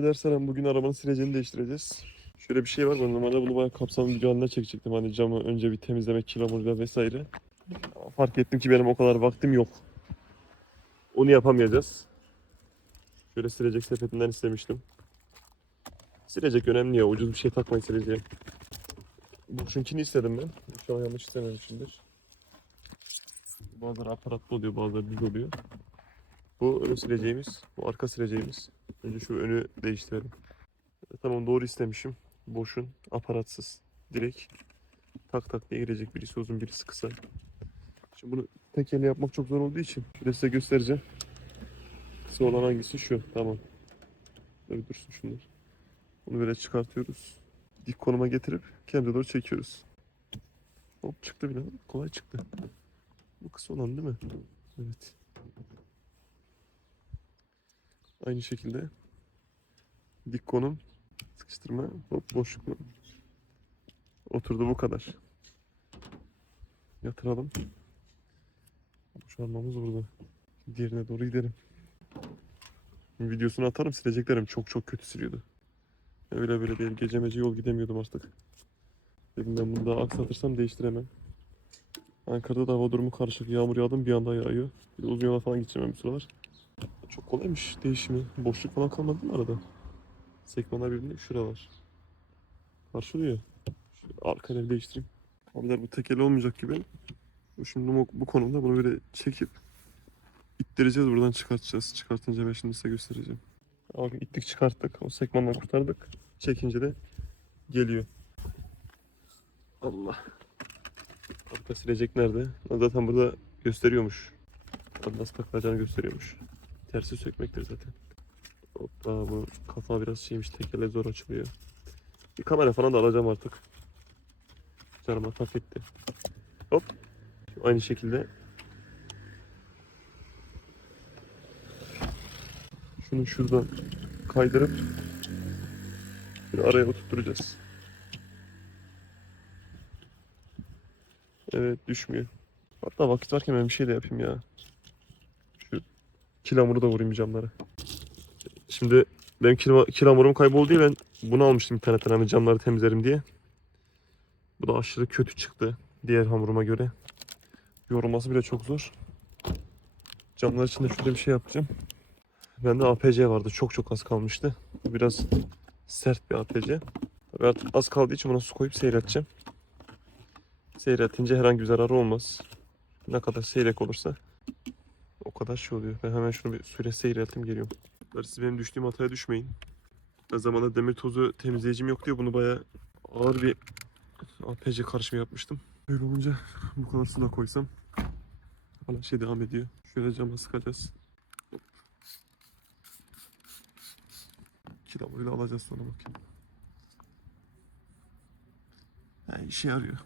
Abi dersem bugün arabanın silecini değiştireceğiz. Şöyle bir şey var. Ben normalde bunu bayağı kapsamlı video haline çekecektim. Hani camı önce bir temizlemek, kilamurla vesaire. Fark ettim ki benim o kadar vaktim yok. Onu yapamayacağız. Şöyle silecek sepetinden istemiştim. Silecek önemli ya. Ucuz bir şey takmayın sileceğe. Boşunkini istedim ben. Şu an yanlış istememişimdir. Bazıları aparatlı oluyor, bazıları düz oluyor. Bu ön sileceğimiz, bu arka sileceğimiz. Önce şu önü değiştirelim. Tamam doğru istemişim. Boşun, aparatsız. Direkt tak tak diye girecek. Birisi uzun, birisi kısa. Şimdi bunu tek elle yapmak çok zor olduğu için şöyle size göstereceğim. Kısa olan hangisi şu. Tamam. Böyle dursun şunlar. Bunu böyle çıkartıyoruz. Dik konuma getirip kendine doğru çekiyoruz. Hop çıktı bile. Kolay çıktı. Bu kısa olan değil mi? Evet. Aynı şekilde dik konum sıkıştırma hop boşluk mu? Oturdu bu kadar. Yatıralım. Boşalmamız burada. Diğerine doğru gidelim. Videosunu atarım sileceklerim çok çok kötü siliyordu. Öyle böyle değil gece mece yol gidemiyordum artık. Dedim ben bunu daha aksatırsam değiştiremem. Ankara'da da hava durumu karışık. Yağmur yağdı bir anda yağıyor. Bir uzun yola falan gideceğim bu sıralar. Çok kolaymış değişimi. Boşluk falan kalmadı mı arada? Sekmanlar birbirini şuralar. Karşılıyor. Şöyle arkayı değiştireyim. Abiler bu tekeli olmayacak gibi. Şimdi bu, bu konumda bunu böyle çekip ittireceğiz buradan çıkartacağız. Çıkartınca ben şimdi size göstereceğim. Bakın ittik çıkarttık. O sekmandan kurtardık. Çekince de geliyor. Allah. Arka silecek nerede? Zaten burada gösteriyormuş. Nasıl takılacağını gösteriyormuş. Tersi sökmektir zaten. Hoppa bu kafa biraz şeymiş tekele zor açılıyor. Bir kamera falan da alacağım artık. Canıma tak etti. Hop. Aynı şekilde. Şunu şuradan kaydırıp şunu araya oturtturacağız. Evet düşmüyor. Hatta vakit varken ben bir şey de yapayım ya. Kilamuru da vurayım camlara. Şimdi benim kila, kilamurum kayboldu diye ben bunu almıştım internetten hani camları temizlerim diye. Bu da aşırı kötü çıktı diğer hamuruma göre. Yorulması bile çok zor. Camlar için de şöyle bir şey yapacağım. Bende APC vardı. Çok çok az kalmıştı. Biraz sert bir APC. Tabii artık az kaldığı için buna su koyup seyredeceğim. Seyretince herhangi bir zararı olmaz. Ne kadar seyrek olursa kadar şey oluyor. Ben hemen şunu bir süre seyrettim geliyorum. Siz benim düştüğüm hataya düşmeyin. Ne zamanda demir tozu temizleyicim yok diye bunu bayağı ağır bir APC karışımı yapmıştım. Böyle olunca bu kadar su da koysam hala şey devam ediyor. Şöyle cama sıkacağız. Hop. Kilomayla alacağız sonra bakayım. Ha, işe yarıyor.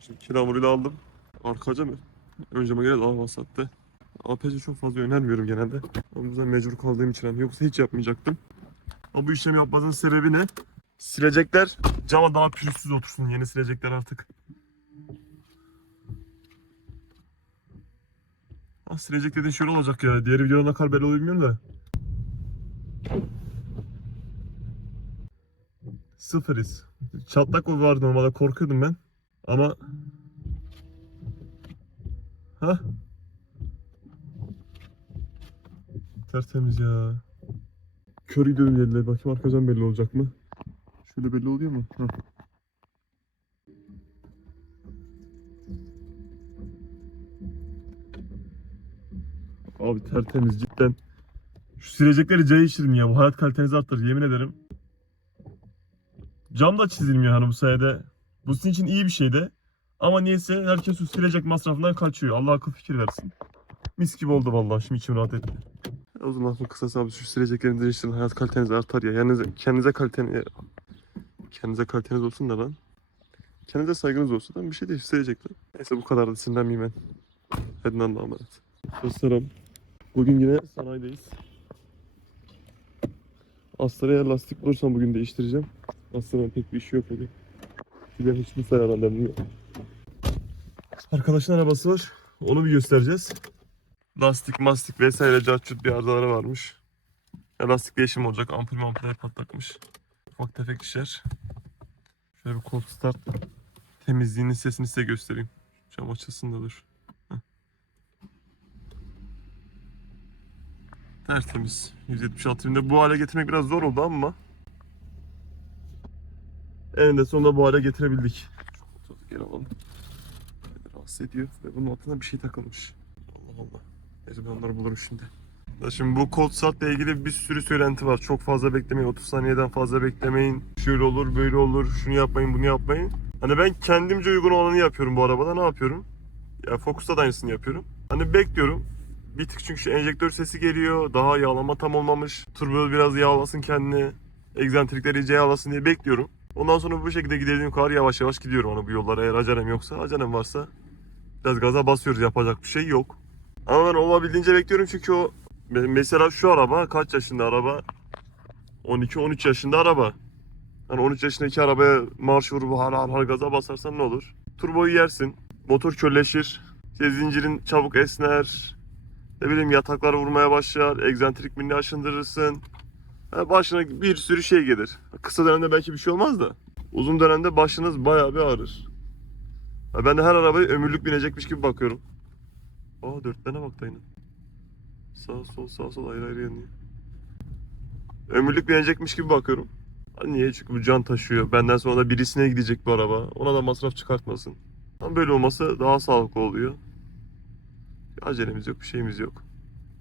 Şimdi kilamuruyla aldım. Arka cam ön cama göre daha vasattı. APC çok fazla önermiyorum genelde. O yüzden mecbur kaldığım için hani yoksa hiç yapmayacaktım. Ama bu işlemi yapmanın sebebi ne? Silecekler cama daha pürüzsüz otursun yeni silecekler artık. Ah silecek dediğin şöyle olacak ya. Diğer videoda kadar belli oluyor bilmiyorum da. Sıfırız. Çatlak vardı normalde korkuyordum ben. Ama Ha? Tertemiz ya. Kör gidiyorum dediler. Bakayım arkadan belli olacak mı? Şöyle belli oluyor mu? Hah. Abi tertemiz cidden. Şu silecekleri cay içirim ya. Bu hayat kalitenizi arttırır yemin ederim. Cam da çizilmiyor hani bu sayede. Bu sizin için iyi bir şey de. Ama niyeyse herkes şu silecek masrafından kaçıyor. Allah akıl fikir versin. Mis gibi oldu vallahi şimdi içim rahat etti. O zaman lafın kısası abi şu sileceklerini değiştirin hayat kaliteniz artar ya. Yani kendinize kaliteniz kendinize kaliteniz olsun da lan. Kendinize saygınız olsun da bir şey değil silecekler. Neyse bu kadar da sinirlenmeyeyim ben. Hadi Allah'a emanet. Dostlarım bugün yine sanayideyiz. Astara'ya lastik bulursam bugün değiştireceğim. Astara'nın pek bir işi yok bugün. Bir de hiçbir sararlarım yok. Arkadaşın arabası var. Onu bir göstereceğiz. Lastik, mastik vesaire cartçut bir arızaları varmış. Lastik değişimi olacak. Ampul mampuller patlakmış. Ufak tefek işler. Şöyle bir cold start temizliğinin sesini size göstereyim. Cam açılsın da dur. Heh. Tertemiz. 176 binde bu hale getirmek biraz zor oldu ama eninde sonunda bu hale getirebildik. Çok geri alalım. Rahatsız ediyor ve bunun altına bir şey takılmış. Allah Allah. Neyse ben onları bulurum şimdi. Ya Şimdi bu cold start ile ilgili bir sürü söylenti var. Çok fazla beklemeyin, 30 saniyeden fazla beklemeyin. Şöyle olur, böyle olur, şunu yapmayın, bunu yapmayın. Hani ben kendimce uygun olanı yapıyorum bu arabada. Ne yapıyorum? Ya Focus'ta da aynısını yapıyorum. Hani bekliyorum. Bir tık çünkü şu enjektör sesi geliyor. Daha yağlama tam olmamış. Turbo biraz yağlasın kendini. Egzantrikleri iyice yağlasın diye bekliyorum. Ondan sonra bu şekilde gidebildiğim kadar yavaş yavaş gidiyorum hani bu yollara. Eğer acelem yoksa, acelem varsa biraz gaza basıyoruz. Yapacak bir şey yok. Ama ben olabildiğince bekliyorum çünkü o me- mesela şu araba kaç yaşında araba? 12-13 yaşında araba. Hani 13 yaşındaki arabaya marş vurup har har har gaza basarsan ne olur? Turboyu yersin. Motor körleşir. İşte zincirin çabuk esner. Ne bileyim yataklar vurmaya başlar. Egzantrik milli aşındırırsın. Ha, başına bir sürü şey gelir. Kısa dönemde belki bir şey olmaz da. Uzun dönemde başınız bayağı bir ağrır. Ben de her arabaya ömürlük binecekmiş gibi bakıyorum. Aa dörtlene bak da yine. Sağ sol sağ sol ayrı ayrı yanıyor. Ömürlük binecekmiş gibi bakıyorum. Ha, niye? Çünkü bu can taşıyor. Benden sonra da birisine gidecek bu araba. Ona da masraf çıkartmasın. Ama böyle olması daha sağlıklı oluyor. Acelemiz yok, bir şeyimiz yok.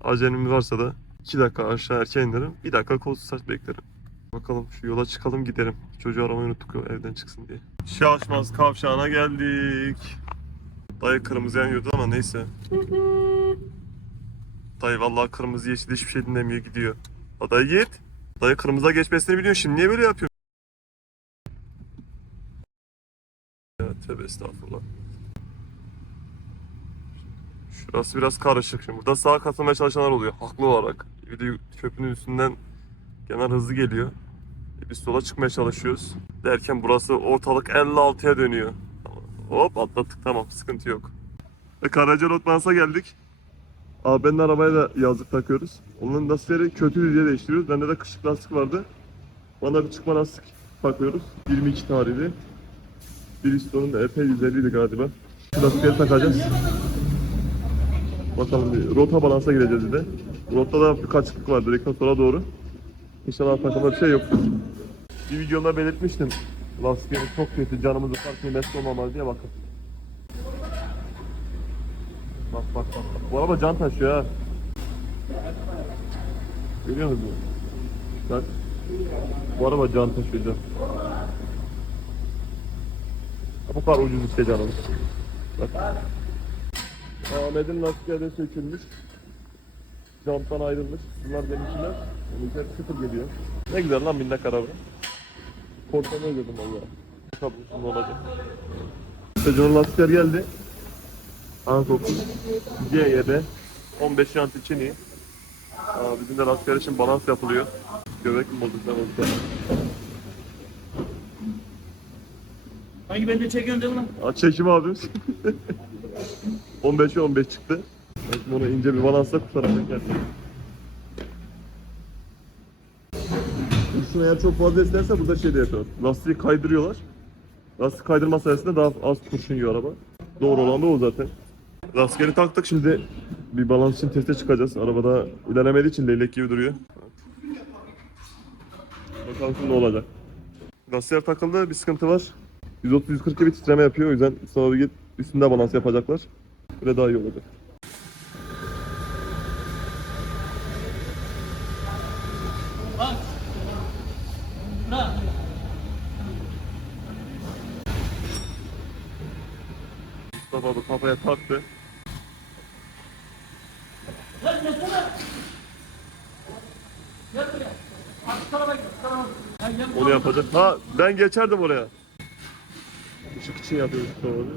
Acelemiz varsa da 2 dakika aşağı erken inerim. 1 dakika kol saç beklerim. Bakalım şu yola çıkalım giderim. Çocuğu aramayı unuttuk evden çıksın diye. Şaşmaz kavşağına geldik. Dayı kırmızı yanıyordu ama neyse. Dayı vallahi kırmızı yeşil hiçbir şey dinlemiyor gidiyor. Dayı git. Dayı kırmızıda geçmesini biliyor. Şimdi niye böyle yapıyor? Ya tövbe estağfurullah. Şurası biraz karışık şimdi. Burada sağa katılmaya çalışanlar oluyor. Haklı olarak. Bir de köprünün üstünden genel hızlı geliyor. E Biz sola çıkmaya çalışıyoruz. Derken burası ortalık 56'ya dönüyor. Hop atlattık tamam sıkıntı yok. Ve Karaca Rotmans'a geldik. Abi benim arabaya da yazlık takıyoruz. Onun lastikleri kötü diye değiştiriyoruz. Bende de kışlık lastik vardı. Bana bir çıkma lastik takıyoruz. 22 tarihli. Bristol'un da epey 150'ydi galiba. Şu lastikleri takacağız. Bakalım bir rota balansa gireceğiz bir de. Rotta da bir kaçıklık var direkten sola doğru. İnşallah takımda bir şey yoktur. Bir videomda belirtmiştim. Lastikleri çok kötü canımızı farklı mesle olmamalı diye bakın. Bak bak bak. bak. Bu araba can taşıyor ha. Görüyor musun? Bak. Bu araba can taşıyor can. Bu kadar ucuz işte canımız. Bak. Ahmet'in lastikleri de sökülmüş. Janttan ayrılmış. Bunlar benimkiler. Benimkiler sıfır geliyor. Ne güzel lan minnak araba. Portanı ödedim valla. Bakalım şimdi olacak. John lastikler geldi. Anadolu. GYB. 15 jant için iyi. Aa, bizim de lastikler için balans yapılıyor. Göbek mi bozuk ne bozuk. Hangi beni çekiyorsun değil mi lan? Aç çekim abimiz. 15'e 15 çıktı. Ben onu ince bir balansla kurtaracak kendini. Kurşun eğer çok fazla esnerse burada şey de yapıyor. Lastiği kaydırıyorlar. Lastik kaydırma sayesinde daha az kurşun yiyor araba. Doğru olan da o zaten. Lastikleri taktık şimdi bir balans için teste çıkacağız. Arabada ilerlemediği için leylek gibi duruyor. Bakalım ne olacak. Lastikler takıldı bir sıkıntı var. 130-140 gibi titreme yapıyor o yüzden sonra bir üstünde balans yapacaklar. Böyle daha iyi olacak. Mustafa bu kafaya taktı. Gel gel Onu yapacak. Ha ben geçerdim oraya. Işık için yapıyoruz sonra.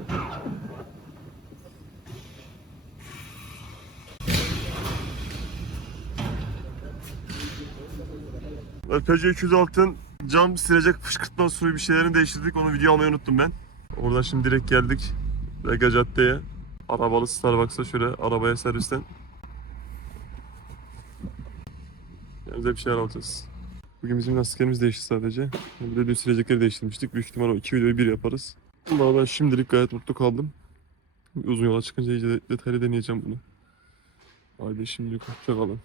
Peugeot 206'ın cam silecek fışkırtma suyu bir şeylerini değiştirdik. Onu video almayı unuttum ben. Oradan şimdi direkt geldik. Vega Cadde'ye. Arabalı Starbucks'a şöyle arabaya servisten. Kendimize bir şeyler alacağız. Bugün bizim lastiklerimiz değişti sadece. Bir de dün silecekleri değiştirmiştik. Büyük ihtimal o iki videoyu bir yaparız. Ama ben şimdilik gayet mutlu kaldım. Uzun yola çıkınca iyice detaylı deneyeceğim bunu. Haydi şimdilik hoşçakalın.